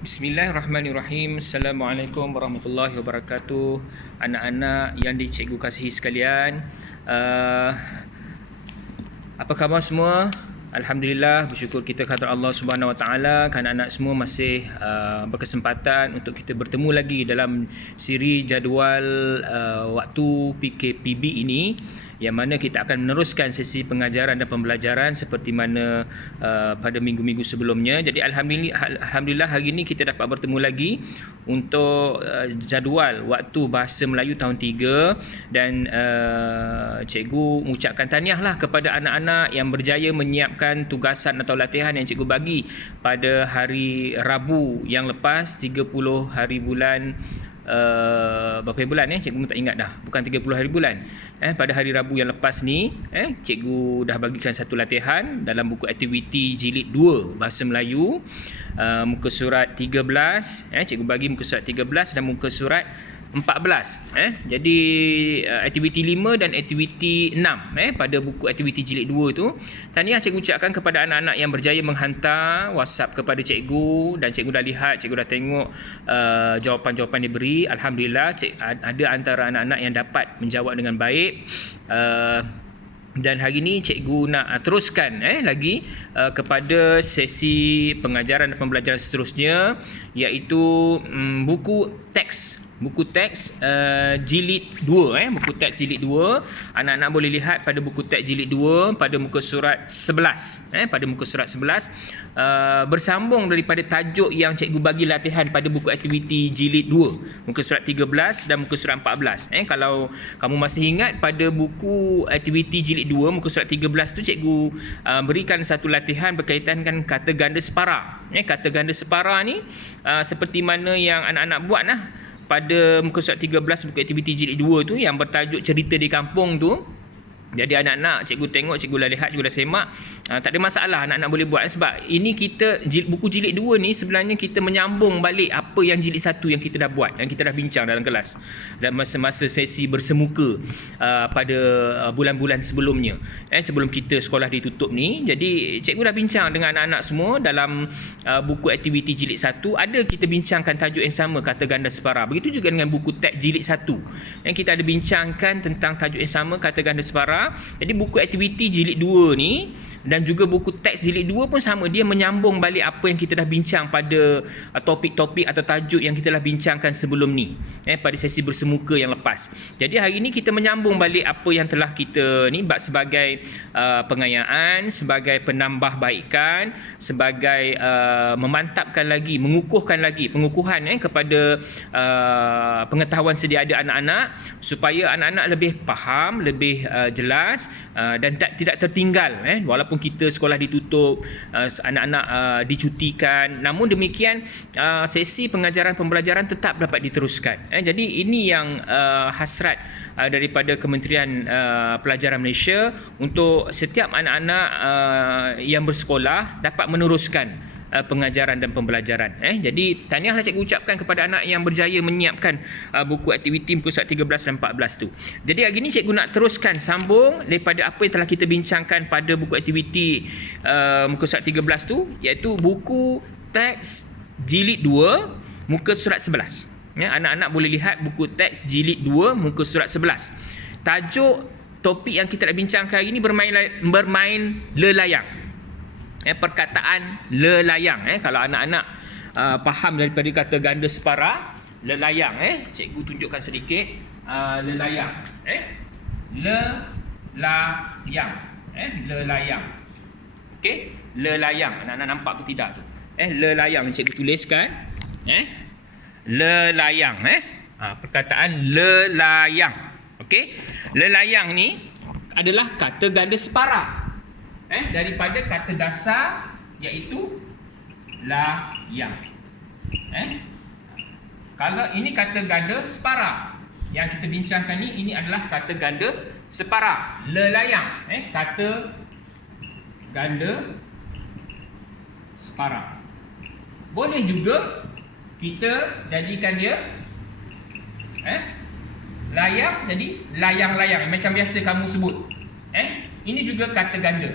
Bismillahirrahmanirrahim. Assalamualaikum warahmatullahi wabarakatuh. Anak-anak yang cikgu kasihi sekalian, apa khabar semua? Alhamdulillah, bersyukur kita kepada Allah Subhanahu Wa Taala kerana anak semua masih berkesempatan untuk kita bertemu lagi dalam siri jadual waktu PKPB ini, yang mana kita akan meneruskan sesi pengajaran dan pembelajaran seperti mana pada minggu-minggu sebelumnya. Jadi alhamdulillah hari ini kita dapat bertemu lagi untuk jadual waktu bahasa Melayu tahun 3, dan cikgu mengucapkan tahniahlah kepada anak-anak yang berjaya menyiapkan tugasan atau latihan yang cikgu bagi pada hari Rabu yang lepas, 30 hari bulan berapa bulan cikgu tak ingat dah, bukan 30 hari bulan. Pada hari Rabu yang lepas ni cikgu dah bagikan satu latihan dalam buku aktiviti jilid 2 bahasa Melayu, muka surat 13. Cikgu bagi muka surat 13 dan muka surat 14. Jadi aktiviti 5 dan aktiviti 6 pada buku aktiviti jilid 2 tu. Tahniah cikgu ucapkan kepada anak-anak yang berjaya menghantar WhatsApp kepada cikgu, dan cikgu dah lihat, cikgu dah tengok jawapan-jawapan diberi. Alhamdulillah ada antara anak-anak yang dapat menjawab dengan baik. Dan hari ini cikgu nak teruskan lagi kepada sesi pengajaran dan pembelajaran seterusnya, iaitu buku teks jilid 2. Buku teks jilid 2, anak-anak boleh lihat pada buku teks jilid 2 pada muka surat 11. Pada muka surat 11 bersambung daripada tajuk yang cikgu bagi latihan pada buku aktiviti jilid 2, muka surat 13 dan muka surat 14. Kalau kamu masih ingat, pada buku aktiviti jilid 2 muka surat 13 tu cikgu berikan satu latihan berkaitan dengan kata ganda separa. Kata ganda separa ni seperti mana yang anak-anak buat pada muka surat 13 buku aktiviti jilid 2 tu, yang bertajuk cerita di kampung tu. Jadi anak-anak, cikgu tengok, cikgu dah lihat, cikgu dah semak, tak ada masalah anak-anak boleh buat. Sebab ini kita, buku jilid 2 ni sebenarnya kita menyambung balik apa yang jilid 1 yang kita dah buat, yang kita dah bincang dalam kelas dan masa-masa sesi bersemuka pada bulan-bulan sebelumnya, sebelum kita sekolah ditutup ni. Jadi cikgu dah bincang dengan anak-anak semua dalam buku aktiviti jilid 1, ada kita bincangkan tajuk yang sama, kata ganda separa. Begitu juga dengan buku teks jilid 1, yang kita ada bincangkan tentang tajuk yang sama, kata ganda separa. Jadi buku aktiviti jilid 2 ni dan juga buku teks jilid 2 pun sama, dia menyambung balik apa yang kita dah bincang pada topik-topik atau tajuk yang kita dah bincangkan sebelum ni, pada sesi bersemuka yang lepas. Jadi hari ini kita menyambung balik apa yang telah kita ni sebagai pengayaan, sebagai penambahbaikan, sebagai memantapkan lagi, mengukuhkan lagi pengukuhan kepada pengetahuan sedia ada anak-anak, supaya anak-anak lebih faham, lebih jelas dan tidak tertinggal. Walaupun kita sekolah ditutup, anak-anak dicutikan, namun demikian sesi pengajaran pembelajaran tetap dapat diteruskan. Jadi ini yang hasrat daripada Kementerian Pelajaran Malaysia, untuk setiap anak-anak yang bersekolah dapat meneruskan pengajaran dan pembelajaran. Jadi tahniahlah cikgu ucapkan kepada anak yang berjaya menyiapkan buku aktiviti muka surat 13 dan 14 tu. Jadi hari ini cikgu nak teruskan sambung daripada apa yang telah kita bincangkan pada buku aktiviti muka surat 13 tu, iaitu buku teks jilid 2 muka surat 11. Anak-anak boleh lihat buku teks jilid 2 muka surat 11. Tajuk topik yang kita nak bincangkan hari ini bermain lelayang. Perkataan lelayang. Kalau anak-anak faham daripada kata ganda separa, lelayang, cikgu tunjukkan sedikit lelayang. Lelayang. Lelayang. Okey, lelayang. Anak-anak nampak ke tidak tu? Lelayang cikgu tuliskan. Lelayang. Perkataan lelayang. Okey, lelayang ni adalah kata ganda separa daripada kata dasar, iaitu layang. Kalau ini kata ganda separa yang kita bincangkan ni, ini adalah kata ganda separa, lelayang. Kata ganda separa. Boleh juga kita jadikan dia layang, jadi layang-layang macam biasa kamu sebut. Ini juga kata ganda.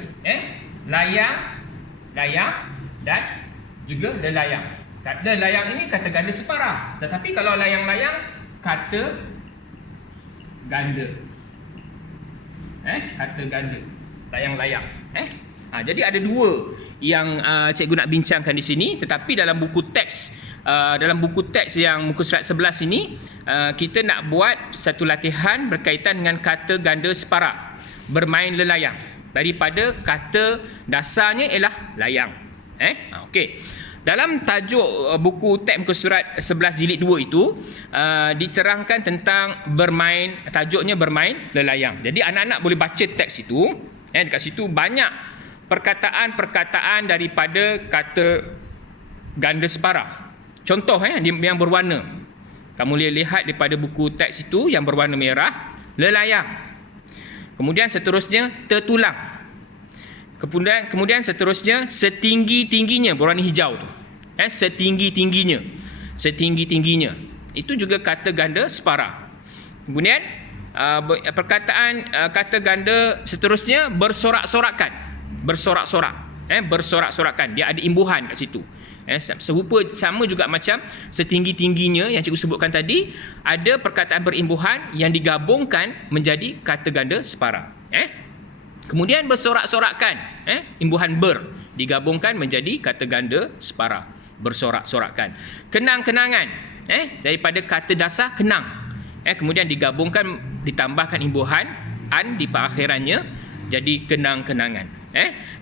Layang, layang dan juga lelayang. Kata layang ini kata ganda separa. Tetapi kalau layang-layang, kata ganda. Kata ganda. Layang-layang. Jadi ada dua yang cikgu nak bincangkan di sini. Tetapi dalam buku teks yang muka surat 11 ini, kita nak buat satu latihan berkaitan dengan kata ganda separa, bermain lelayang, daripada kata dasarnya ialah layang. Okey. Dalam tajuk buku teks muka surat 11 jilid 2 itu diterangkan tentang tajuknya bermain lelayang. Jadi anak-anak boleh baca teks itu. Dekat situ banyak perkataan-perkataan daripada kata ganda separa. Contoh yang berwarna. Kamu boleh lihat daripada buku teks itu yang berwarna merah, lelayang. Kemudian seterusnya tertulang. Kemudian seterusnya setinggi-tingginya, berwarna hijau tu. Setinggi-tingginya. Setinggi-tingginya. Itu juga kata ganda separa. Kemudian perkataan kata ganda seterusnya bersorak-sorakan. Bersorak-sorak. Bersorak-sorakan. Dia ada imbuhan kat situ. Serupa sama juga macam setinggi-tingginya yang cikgu sebutkan tadi, ada perkataan berimbuhan yang digabungkan menjadi kata ganda separa. Kemudian bersorak-sorakan, imbuhan ber digabungkan menjadi kata ganda separa, bersorak-sorakan. Kenang-kenangan, daripada kata dasar kenang, kemudian digabungkan, ditambahkan imbuhan an di perakhirannya, jadi kenang-kenangan.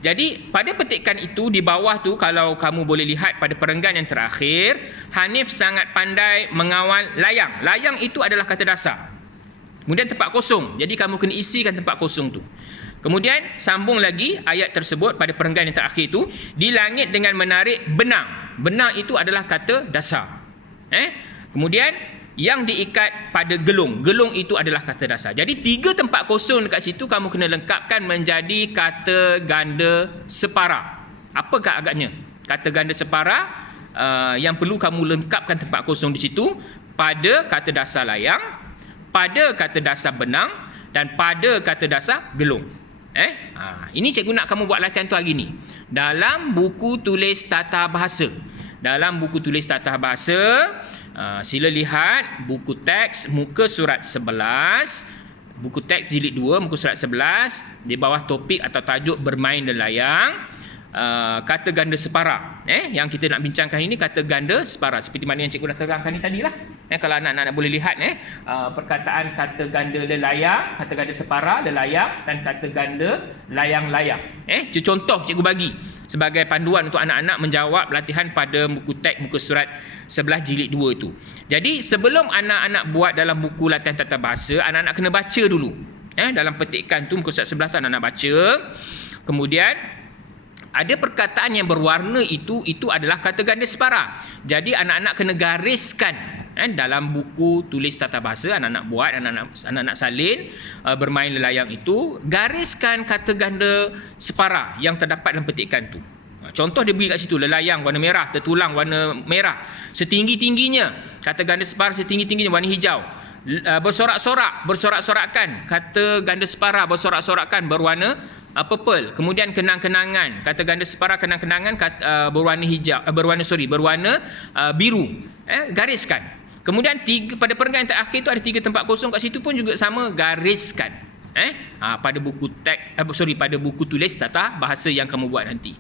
Jadi pada petikan itu di bawah tu, kalau kamu boleh lihat pada perenggan yang terakhir, Hanif sangat pandai mengawal layang. Layang itu adalah kata dasar. Kemudian tempat kosong. Jadi kamu kena isikan tempat kosong tu. Kemudian sambung lagi ayat tersebut pada perenggan yang terakhir tu, di langit dengan menarik benang. Benang itu adalah kata dasar. Kemudian yang diikat pada gelung. Gelung itu adalah kata dasar. Jadi 3 tempat kosong dekat situ kamu kena lengkapkan menjadi kata ganda separa. Apakah agaknya? Kata ganda separa yang perlu kamu lengkapkan tempat kosong di situ pada kata dasar layang, pada kata dasar benang dan pada kata dasar gelung. Ini cikgu nak kamu buat latihan tu hari ni. Dalam buku tulis tata bahasa. Dalam buku tulis tata bahasa, sila lihat buku teks muka surat 11, buku teks jilid 2 muka surat 11, di bawah topik atau tajuk bermain lelayang, kata ganda separa. Yang kita nak bincangkan ini kata ganda separa, seperti mana yang cikgu dah terangkan ni tadilah. Kalau anak-anak boleh lihat perkataan kata ganda lelayang, kata ganda separa lelayang, dan kata ganda layang-layang. Itu contoh cikgu bagi sebagai panduan untuk anak-anak menjawab latihan pada buku teks muka surat 11 jilid 2 itu. Jadi sebelum anak-anak buat dalam buku latihan tata bahasa, anak-anak kena baca dulu. Dalam petikan tu muka surat 11 tu anak-anak baca. Kemudian ada perkataan yang berwarna itu adalah kata ganda separa. Jadi anak-anak kena gariskan dalam buku tulis tata bahasa, anak-anak buat, anak-anak salin bermain lelayang itu, gariskan kata ganda separa yang terdapat dalam petikan tu. Contoh dia beri kat situ, lelayang warna merah, tertulang warna merah, setinggi-tingginya, kata ganda separa setinggi-tingginya warna hijau. Bersorak-sorak, bersorak-sorakan, kata ganda separa bersorak-sorakan berwarna purple. Kemudian kenang-kenangan, kata ganda separa kenang-kenangan berwarna berwarna biru. Gariskan. Kemudian pada perenggan yang terakhir tu ada 3 tempat kosong kat situ pun juga sama, gariskan. Pada buku pada buku tulis tata bahasa yang kamu buat nanti.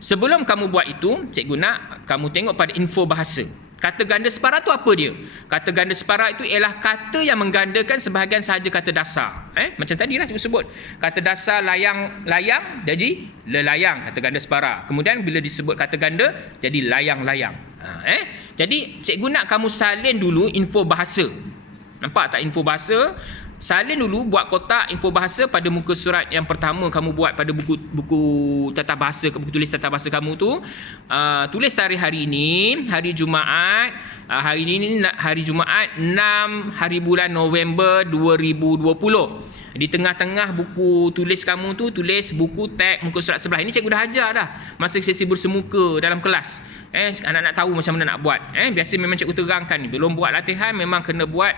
Sebelum kamu buat itu, cikgu nak kamu tengok pada info bahasa. Kata ganda separa tu apa dia? Kata ganda separa itu ialah kata yang menggandakan sebahagian sahaja kata dasar. Macam tadilah cikgu sebut. Kata dasar layang jadi lelayang, kata ganda separa. Kemudian bila disebut kata ganda jadi layang-layang. Jadi cikgu nak kamu salin dulu info bahasa. Nampak tak info bahasa? Salin dulu, buat kotak info bahasa pada muka surat yang pertama kamu buat pada buku tata bahasa, buku tulis tata bahasa kamu tu. Tulis hari ini, hari Jumaat. Hari ini hari Jumaat 6 hari bulan November 2020. Di tengah-tengah buku tulis kamu tu tulis buku teks muka surat 11. Ini cikgu dah ajar dah masa sesi bersemuka dalam kelas. Anak-anak tahu macam mana nak buat. Biasa memang cikgu terangkan ni. Belum buat latihan memang kena buat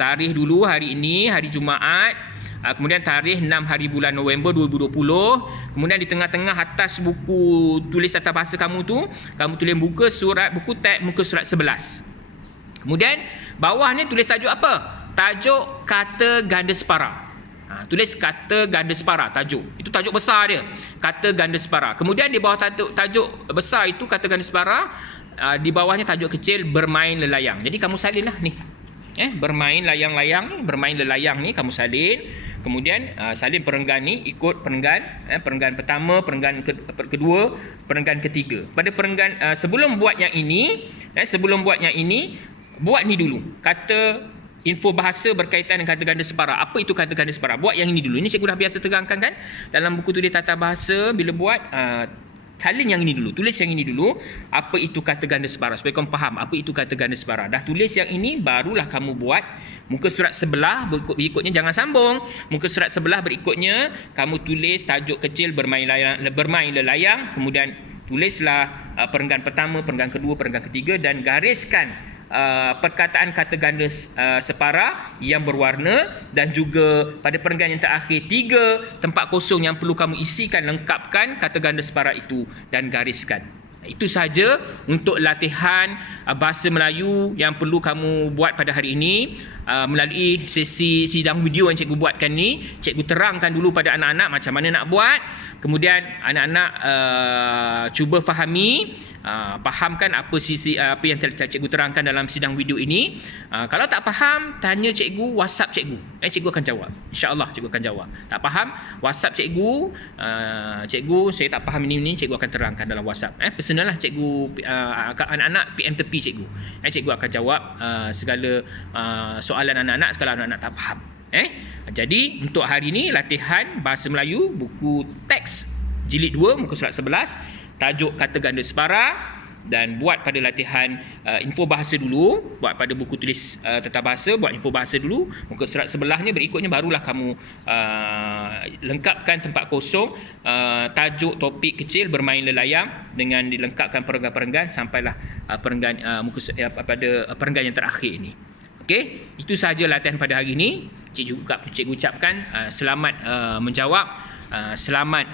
tarikh dulu, hari ini hari Jumaat kemudian tarikh 6 hari bulan November 2020. Kemudian di tengah-tengah atas buku tulis tata bahasa kamu tu, kamu tulis buku teks muka surat 11. Kemudian bawah ni tulis tajuk apa? Tajuk kata ganda separa. Tulis kata ganda separa, tajuk. Itu tajuk besar dia. Kata ganda separa. Kemudian di bawah tajuk besar itu kata ganda separa, di bawahnya tajuk kecil bermain lelayang. Jadi kamu salin lah ni. Bermain layang-layang ni, bermain lelayang ni kamu salin. Kemudian salin perenggan ni, ikut perenggan, perenggan pertama, perenggan kedua, perenggan ketiga. Pada perenggan sebelum buat yang ini, buat ni dulu. Kata info bahasa berkaitan dengan kata ganda separa. Apa itu kata ganda separa? Buat yang ini dulu. Ini cikgu dah biasa terangkan kan? Dalam buku tu dia tata bahasa, bila buat salin yang ini dulu, tulis yang ini dulu, apa itu kata ganda separa, supaya kamu faham apa itu kata ganda separa. Dah tulis yang ini, barulah kamu buat muka surat sebelah, berikutnya jangan sambung. Muka surat sebelah berikutnya kamu tulis tajuk kecil bermain lelayang, kemudian tulislah perenggan pertama, perenggan kedua, perenggan ketiga, dan gariskan perkataan kata ganda separa yang berwarna, dan juga pada perenggan yang terakhir 3 tempat kosong yang perlu kamu isikan, lengkapkan kata ganda separa itu dan gariskan. Itu saja untuk latihan bahasa Melayu yang perlu kamu buat pada hari ini. Melalui sesi sidang video yang cikgu buatkan ni, cikgu terangkan dulu pada anak-anak macam mana nak buat. Kemudian anak-anak cuba fahami, fahamkan apa yang cikgu terangkan dalam sidang video ini. Kalau tak faham, tanya cikgu, WhatsApp cikgu. Cikgu akan jawab. InsyaAllah cikgu akan jawab. Tak faham, WhatsApp cikgu. Cikgu, saya tak faham ini, cikgu akan terangkan dalam WhatsApp. Personal lah cikgu, anak-anak PM tepi cikgu. Cikgu akan jawab segala soalan anak-anak kalau anak-anak tak faham. Jadi untuk hari ini latihan bahasa Melayu buku teks jilid 2 muka surat 11, tajuk kata ganda separa, dan buat pada latihan info bahasa dulu, buat pada buku tulis tata bahasa, buat info bahasa dulu, muka surat sebelahnya, berikutnya barulah kamu lengkapkan tempat kosong, tajuk topik kecil bermain lelayang dengan dilengkapkan perenggan-perenggan sampailah perenggan pada perenggan yang terakhir ini. Okey, itu sahaja latihan pada hari ini. Cikgu ucapkan selamat menjawab, selamat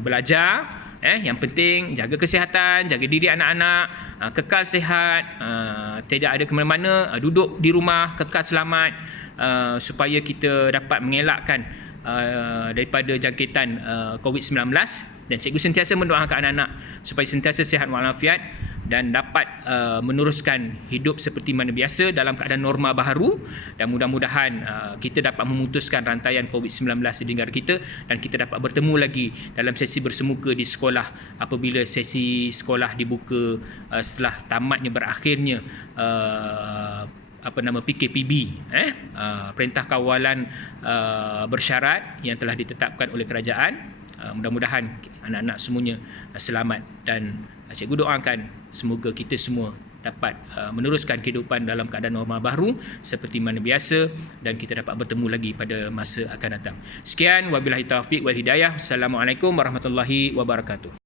belajar. Yang penting jaga kesihatan, jaga diri anak-anak, kekal sihat, tidak ada ke mana-mana, duduk di rumah, kekal selamat, supaya kita dapat mengelakkan daripada jangkitan COVID-19. Dan cikgu sentiasa mendoakan anak-anak supaya sentiasa sihat walafiat dan dapat meneruskan hidup seperti mana biasa dalam keadaan norma baharu, dan mudah-mudahan kita dapat memutuskan rantaian COVID-19 di negara kita, dan kita dapat bertemu lagi dalam sesi bersemuka di sekolah apabila sesi sekolah dibuka setelah tamatnya berakhirnya PKPB, Perintah Kawalan Bersyarat yang telah ditetapkan oleh kerajaan. Mudah-mudahan anak-anak semuanya selamat, dan cikgu doakan semoga kita semua dapat meneruskan kehidupan dalam keadaan normal baru seperti mana biasa, dan kita dapat bertemu lagi pada masa akan datang. Sekian, wabillahi taufiq wal hidayah. Assalamualaikum warahmatullahi wabarakatuh.